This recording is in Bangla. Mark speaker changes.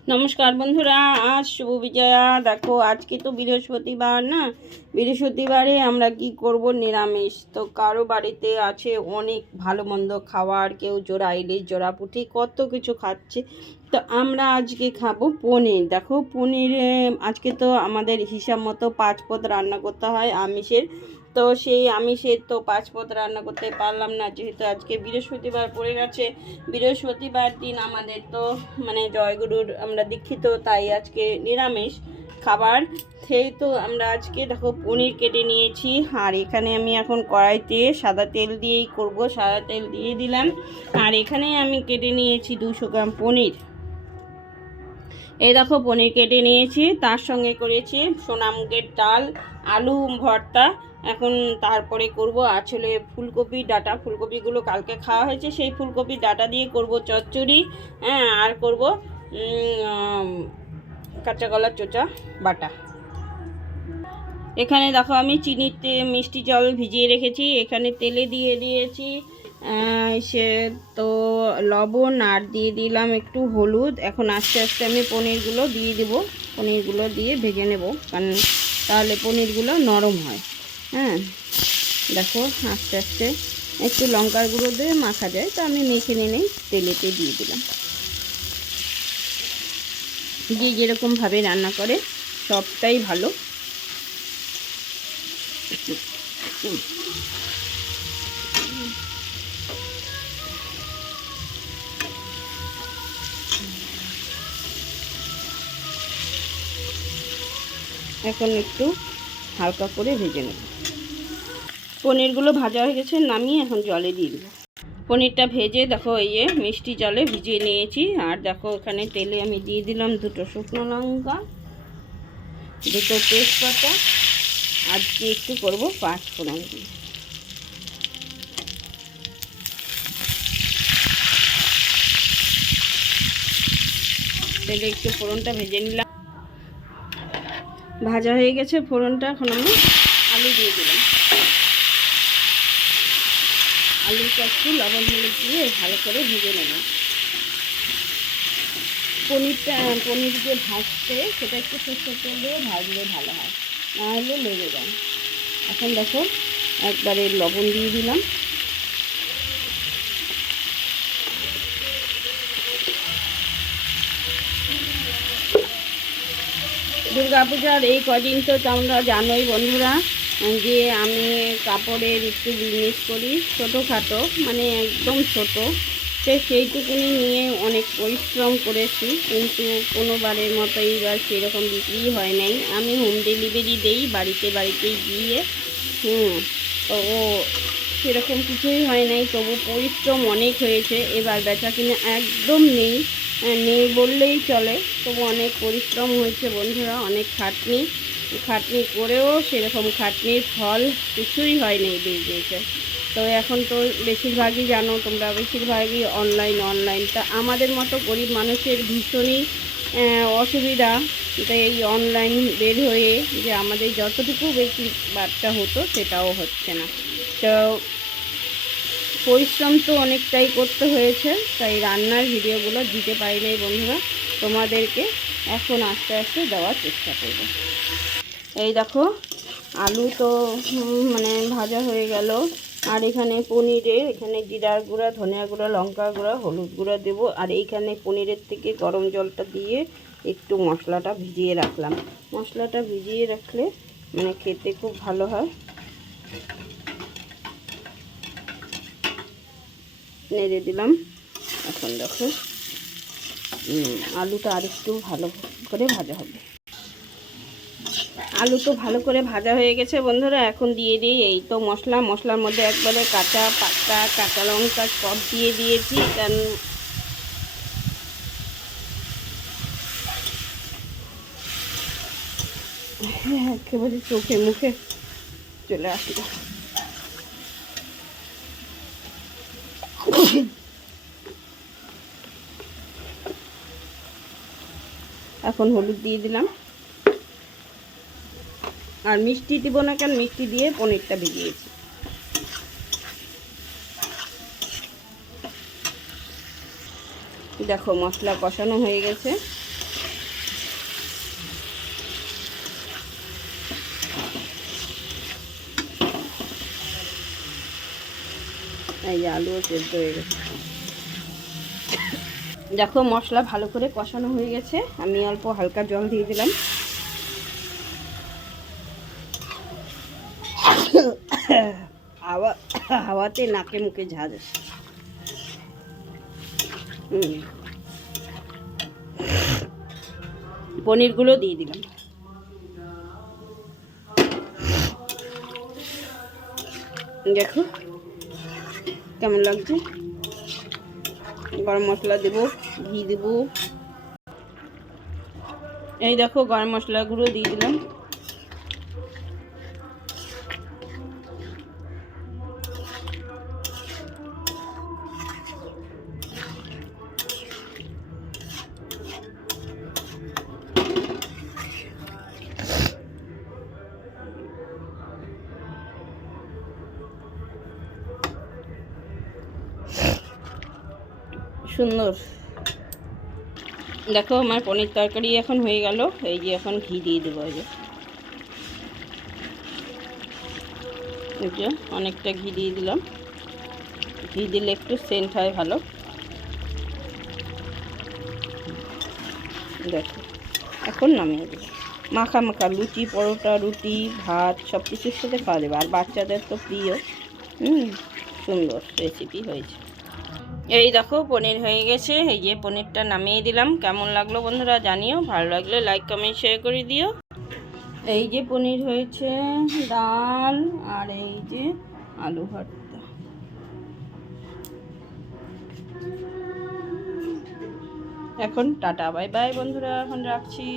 Speaker 1: নমস্কার বন্ধুরা, আজ শুভ বিজয়া। দেখো, আজকে তো বৃহস্পতিবার না? বৃহস্পতিবারে আমরা কি করব? নিরামিষ। তো কারও বাড়িতে আছে অনেক ভালো মন্দ খাবার, কেউ জোড়া ইলিশ, জোড়া পুঁটি, কত কিছু খাচ্ছে। তো আমরা আজকে খাব পনির। দেখো, পনিরে আজকে তো আমাদের হিসাব মতো পাঁচ পদ রান্না করতে হয়, আমিষের। তো সেই আমিষের তো পাঁচ পদ রান্না করতে পারলাম না, যেহেতু আজকে বৃহস্পতিবার পড়ে গেছে। বৃহস্পতিবার দিন আমাদের তো মানে জয়গুরুর আমরা দীক্ষিত, তাই আজকে নিরামিষ খাবার। সেই তো আমরা আজকে দেখো পনির কেটে নিয়েছি, আর এখানে আমি এখন কড়াইতে সাদা তেল দিয়েই করব, সাদা তেল দিয়ে দিলাম। আর এখানে আমি কেটে নিয়েছি দুশো গ্রাম পনির। এই দেখো পনির কেটে নিয়েছি, তার সঙ্গে করেছি সোনামুগের ডাল, আলু ভর্তা এখন তারপরে করব আছলে ফুলকপি ডাটা। ফুলকপিগুলো কালকে খাওয়া হয়েছে, সেই ফুলকপির ডাটা দিয়ে করব চচ্চড়ি হ্যাঁ আর করব কাঁচা কলার চোচা বাটা। এখানে দেখো আমি চিনিতে মিষ্টি জল ভিজিয়ে রেখেছি, এখানে তেলে দিয়ে দিয়েছি সে তো লবণ আর দিয়ে দিলাম একটু হলুদ। এখন আস্তে আস্তে আমি পনিরগুলো দিয়ে দেবো, পনিরগুলো দিয়ে ভেজে নেব, কারণ তাহলে পনিরগুলো নরম হয়। হ্যাঁ দেখো আস্তে আস্তে একটু লঙ্কার গুঁড়ো দিয়ে মাখা যায়। তো আমি মেখে নিয়ে নেই, তেলেতে দিয়ে দিলাম। যে যেরকমভাবে রান্না করে, সবটাই ভালো। এখন একটু হালকা করে ভেজে নেব। পনিরগুলো ভাজা হয়ে গেছে, নামিয়ে এখন জলে দিয়ে দেবো। পনিরটা ভেজে দেখো, এই যে মিষ্টি জলে ভিজিয়ে নিয়েছি। আর দেখো, এখানে তেলে আমি দিয়ে দিলাম দুটো শুকনো লঙ্কা, দুটো তেজপাতা আজকে একটু করব পাঁচ ফোড়ন দিয়ে। তেলে একটু ফোড়নটা ভেজে নিলাম। ভাজা হয়ে গেছে ফোড়নটা, এখন আমি আলু দিয়ে দিলাম। আলুটা একটু লবণ হলুদ দিয়ে ভালো করে ভেজে নেব। পনিরটা, পনির যে ভাজতে সেটা একটু সর্ষের তেল দিয়ে ভাজলে ভালো হয়, না হলে লেগে যায়। এখন দেখো, একবারে লবণ দিয়ে দিলাম। দুর্গাপূজার এই কদিন তো তোমরা জানোই বন্ধুরা যে আমি কাপড়ের একটু বিজনেস করি, ছোটোখাটো মানে একদম ছোট। সে সেইটুকুনি নিয়ে অনেক পরিশ্রম করেছি, কিন্তু কোনোবারের মতো এইবার সেরকম বিক্রি হয় নাই। আমি হোম ডেলিভারি দেই, বাড়িতে বাড়িতেই গিয়ে, হুম, তো সেরকম কিছুই হয় নাই, তবু পরিশ্রম অনেক হয়েছে। এবার বেচা কিনে একদম নেই নেই বললেই চলে। তবু অনেক পরিশ্রম হয়েছে বন্ধুরা, অনেক খাটনি। খাটনি করেও সেরকম খাটনির ফল কিছুই হয়নি দিয়েছে তো এখন তো বেশিরভাগই জানো, তোমরা বেশিরভাগই অনলাইন অনলাইন তা আমাদের মতো গরিব মানুষের ভীষণই অসুবিধা তো এই অনলাইন বের হয়ে যে আমাদের যতটুকু বেশি বাচ্চা হতো সেটাও হচ্ছে না। তো পরিশ্রম তো অনেকটাই করতে হয়েছে, তাই রান্নার ভিডিওগুলো দিতে পারি নাই বন্ধুরা। তোমাদেরকে এখন আস্তে আস্তে দেওয়ার চেষ্টা করব। এই দেখো, আলু তো মানে ভাজা হয়ে গেল। আর এখানে পনিরে, এখানে জিরার গুঁড়া, ধনিয়া গুঁড়া, লঙ্কা গুঁড়া, হলুদ গুঁড়া দেবো। আর এইখানে পনিরের থেকে গরম জলটা দিয়ে একটু মশলাটা ভিজিয়ে রাখলাম। মশলাটা ভিজিয়ে রাখলে মানে খেতে খুব ভালো হয়। নেড়ে দিলাম। এখন দেখো আলুটা আরেকটু ভালো করে ভাজা হবে। আলু তো ভালো করে ভাজা হয়ে গেছে বন্ধুরা এখন দিয়ে দিই এই তো মশলা। মশলার মধ্যে একবারে কাঁচা পাতা কাঁচা লঙ্কা সব দিয়ে দিয়েছি। কারণ হ্যাঁ, একেবারে চোখে মুখে চলে আসলো। এখন হলুদ দিয়ে দিলাম। আর মিষ্টি দিব না কেন? মিষ্টি দিয়ে পনিরটা ভিজিয়েছি। দেখো, মশলা কষানো হয়ে গেছে। এই যে আলুও সেদ্ধ হয়ে গেছে। দেখো, মশলা ভালো করে কষানো হয়ে গেছে। আমি অল্প হালকা জল দিয়ে দিলাম। হাওয়া হাওয়াতে নাকে মুখে ঝাঁজ আসে। পনিরগুলো দিয়ে দিলাম। দেখো কেমন লাগছে? গরম মশলা দেব, ঘি দেব। এই দেখো গরম মশলাগুলো দিয়ে দিলাম। সুন্দর। দেখো আমার পনির তরকারি এখন হয়ে গেল। এই যে এখন ঘি দিয়ে দেবো এই যে। অনেকটা ঘি দিয়ে দিলাম। ঘি দিলে একটু সেন্ট হয় ভালো। দেখো, এখন নামিয়ে দেবো। মাখা মাখা লুচি, পরোটা, রুটি, ভাত সব কিছুর সাথে খাওয়া যাবে। আর বাচ্চাদের তো প্রিয়। হুম, সুন্দর রেসিপি হয়েছে। এই দেখো, পনির হয়ে গেছে। এই যে পনিরটা নামিয়ে দিলাম। কেমন লাগল বন্ধুরা জানিও। ভালো লাগলে লাইক কমেন্ট শেয়ার করে দিও। এই যে পনির হয়েছে, ডাল আর এই যে আলু ভর্তা। এখন টাটা বাই বাই বন্ধুরা। এখন রাখছি।